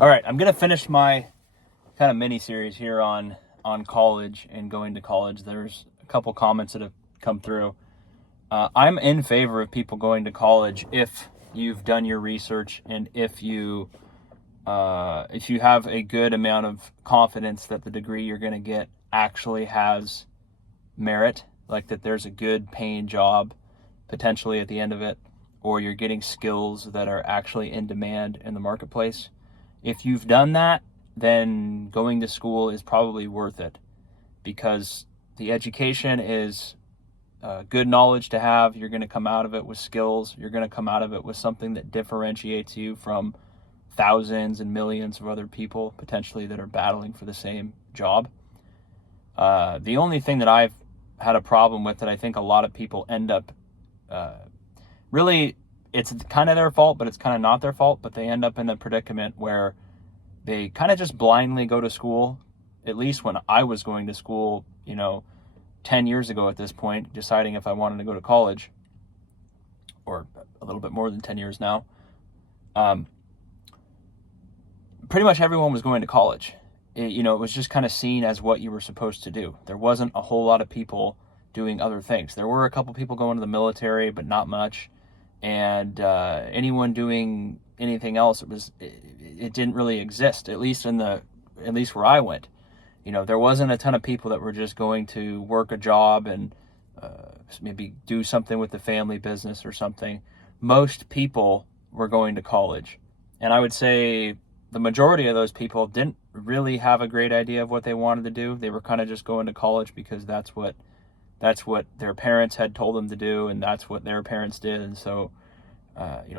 All right, I'm gonna finish my kind of mini series here on college and going to college. There's a couple comments that have come through. I'm in favor of people going to college if you've done your research and if you have a good amount of confidence that the degree you're going to get actually has merit, like that there's a good paying job potentially at the end of it, or you're getting skills that are actually in demand in the marketplace. If you've done that, then going to school is probably worth it, because the education is good knowledge to have. You're going to come out of it with skills. You're going to come out of it with something that differentiates you from thousands and millions of other people potentially that are battling for the same job. The only thing that I've had a problem with that I think a lot of people end up really, it's kind of their fault, but it's kind of not their fault, but they end up in a predicament where they kind of just blindly go to school. At least when I was going to school, 10 years ago at this point, deciding if I wanted to go to college, or a little bit more than 10 years now, pretty much everyone was going to college. It was just kind of seen as what you were supposed to do. There wasn't a whole lot of people doing other things. There were a couple people going to the military, but not much. And anyone doing anything else, it didn't really exist, at least where I went. There wasn't a ton of people that were just going to work a job and maybe do something with the family business or something. Most people were going to college. And I would say the majority of those people didn't really have a great idea of what they wanted to do. They were kind of just going to college because that's what their parents had told them to do, and that's what their parents did. And so,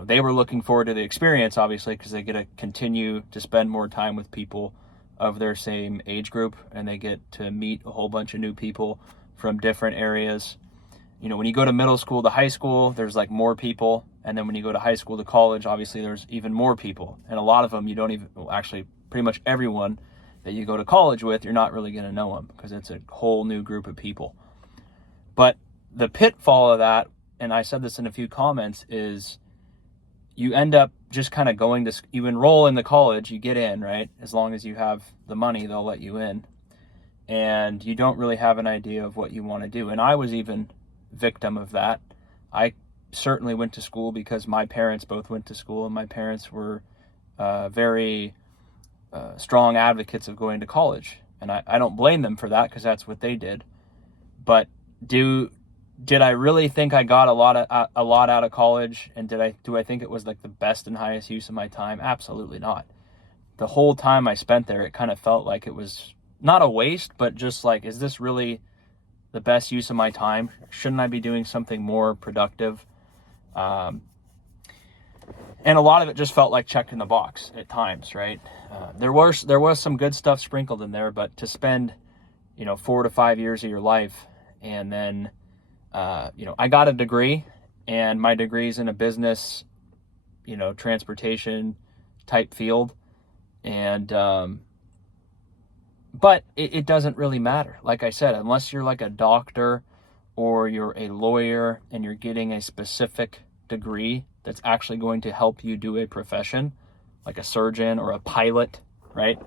they were looking forward to the experience, obviously, because they get to continue to spend more time with people of their same age group, and they get to meet a whole bunch of new people from different areas. When you go to middle school to high school, there's like more people. And then when you go to high school to college, obviously there's even more people. And a lot of them, actually pretty much everyone that you go to college with, you're not really going to know them because it's a whole new group of people. But the pitfall of that, and I said this in a few comments, is you end up just kind of you enroll in the college, you get in, right? As long as you have the money, they'll let you in. And you don't really have an idea of what you want to do. And I was even victim of that. I certainly went to school because my parents both went to school, and my parents were very strong advocates of going to college. And I don't blame them for that, because that's what they did. But did I really think I got a lot out of college? And do I think it was like the best and highest use of my time? Absolutely not. The whole time I spent there, it kind of felt like it was not a waste, but just like, is this really the best use of my time? Shouldn't I be doing something more productive? And a lot of it just felt like checking the box at times, right? There was some good stuff sprinkled in there, but to spend 4 to 5 years of your life, and then I got a degree, and my degree is in a business transportation type field, and but it doesn't really matter. Like I said, unless you're like a doctor or you're a lawyer and you're getting a specific degree that's actually going to help you do a profession, like a surgeon or a pilot, right?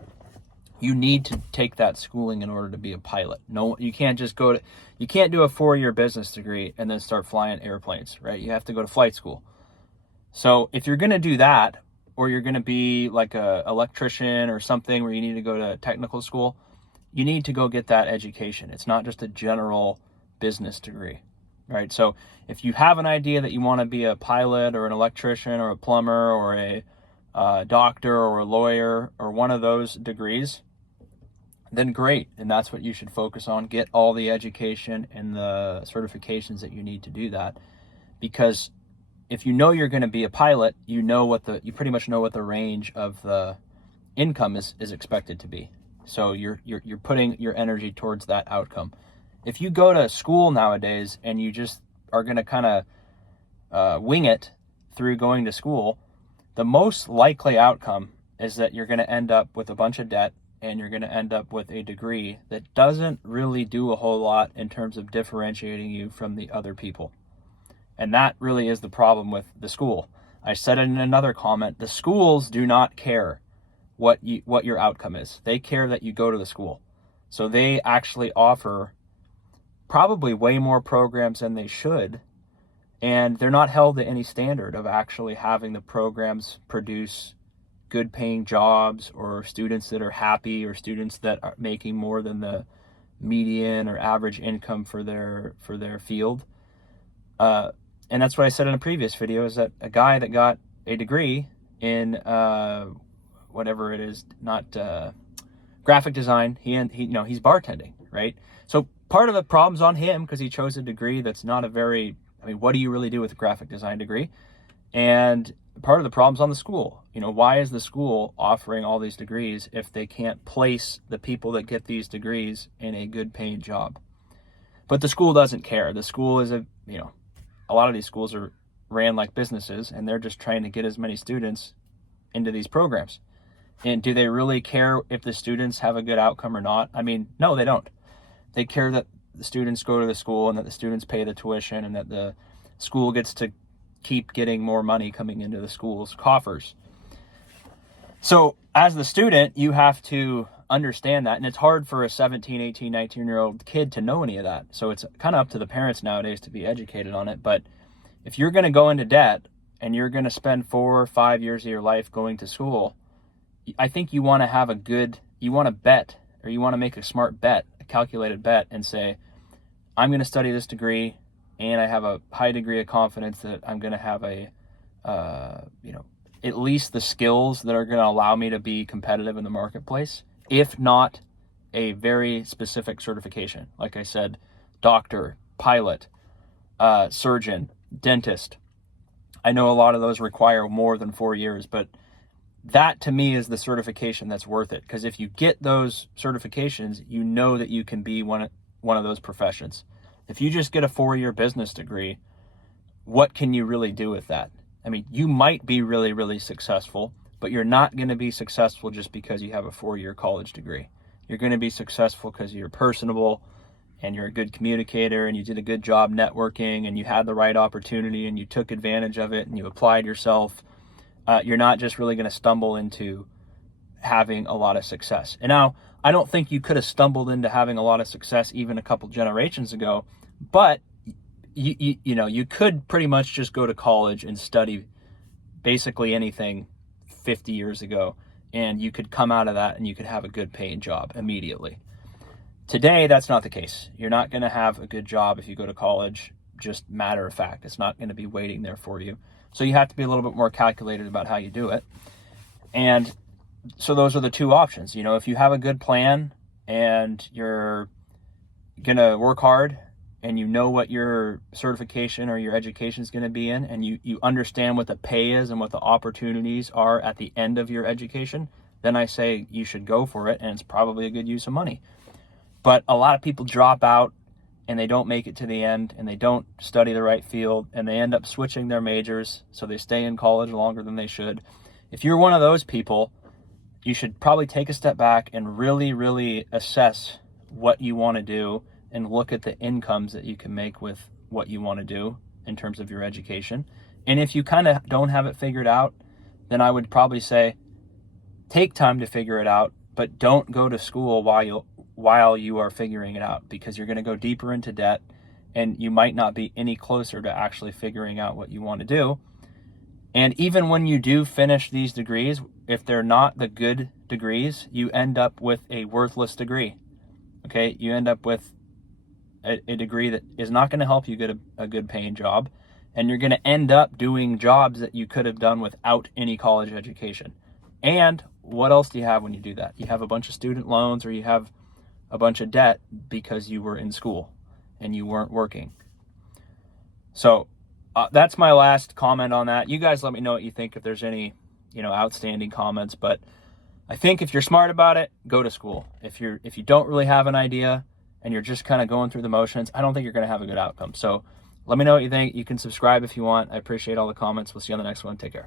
You need to take that schooling in order to be a pilot. No, you can't just you can't do a 4-year business degree and then start flying airplanes, right? You have to go to flight school. So if you're going to do that, or you're going to be like a electrician or something where you need to go to technical school, you need to go get that education. It's not just a general business degree, right? So if you have an idea that you want to be a pilot or an electrician or a plumber or a doctor or a lawyer or one of those degrees, then great. And that's what you should focus on. Get all the education and the certifications that you need to do that. Because if you know you're going to be a pilot, you pretty much know what the range of the income is expected to be. So you're putting your energy towards that outcome. If you go to school nowadays and you just are going to kind of wing it through going to school, the most likely outcome is that you're going to end up with a bunch of debt, and you're going to end up with a degree that doesn't really do a whole lot in terms of differentiating you from the other people. And that really is the problem with the school. I said it in another comment, the schools do not care what your outcome is. They care that you go to the school. So they actually offer probably way more programs than they should, and they're not held to any standard of actually having the programs produce good paying jobs or students that are happy or students that are making more than the median or average income for their field. And that's what I said in a previous video, is that a guy that got a degree in whatever it is, not graphic design, he he's bartending, right? So part of the problem's on him because he chose a degree that's not a very, what do you really do with a graphic design degree? And part of the problem's on the school. Why is the school offering all these degrees if they can't place the people that get these degrees in a good paying job? But the school doesn't care. The school is a lot of these schools are ran like businesses, and they're just trying to get as many students into these programs. And do they really care if the students have a good outcome or not? No, they don't. They care that the students go to the school and that the students pay the tuition and that the school gets to keep getting more money coming into the school's coffers. So as the student, you have to understand that. And it's hard for a 17, 18, 19-year-old kid to know any of that. So it's kind of up to the parents nowadays to be educated on it. But if you're going to go into debt and you're going to spend 4 or 5 years of your life going to school, I think you want to have you want to bet, or you want to make a smart bet, a calculated bet, and say, I'm going to study this degree, and I have a high degree of confidence that I'm going to have at least the skills that are going to allow me to be competitive in the marketplace, if not a very specific certification. Like I said, doctor, pilot, surgeon, dentist. I know a lot of those require more than 4 years, but that to me is the certification that's worth it. Because if you get those certifications, you know that you can be one of those professions. If you just get a 4-year business degree, what can you really do with that? You might be really, really successful, but you're not going to be successful just because you have a 4-year college degree. You're going to be successful because you're personable and you're a good communicator and you did a good job networking and you had the right opportunity and you took advantage of it and you applied yourself. You're not just really going to stumble into having a lot of success. And now, I don't think you could have stumbled into having a lot of success even a couple generations ago, but you could pretty much just go to college and study basically anything 50 years ago, and you could come out of that and you could have a good paying job immediately. Today, that's not the case. You're not going to have a good job if you go to college, just matter of fact. It's not going to be waiting there for you. So you have to be a little bit more calculated about how you do it. And so those are the two options. If you have a good plan and you're going to work hard and you know what your certification or your education is going to be in, and you understand what the pay is and what the opportunities are at the end of your education, then I say you should go for it, and it's probably a good use of money. But a lot of people drop out and they don't make it to the end, and they don't study the right field, and they end up switching their majors, so they stay in college longer than they should. If you're one of those people, you should probably take a step back and really, really assess what you want to do and look at the incomes that you can make with what you want to do in terms of your education. And if you kind of don't have it figured out, then I would probably say take time to figure it out, but don't go to school while you are figuring it out, because you're going to go deeper into debt and you might not be any closer to actually figuring out what you want to do. And even when you do finish these degrees, if they're not the good degrees, you end up with a worthless degree. Okay, you end up with a degree that is not going to help you get a good paying job, and you're going to end up doing jobs that you could have done without any college education. And what else do you have when you do that? You have a bunch of student loans, or you have a bunch of debt because you were in school and you weren't working. So that's my last comment on that. You guys let me know what you think, if there's any outstanding comments. But I think if you're smart about it, go to school. If you don't really have an idea and you're just kind of going through the motions, I don't think you're going to have a good outcome. So let me know what you think. You can subscribe if you want. I appreciate all the comments. We'll see you on the next one. Take care.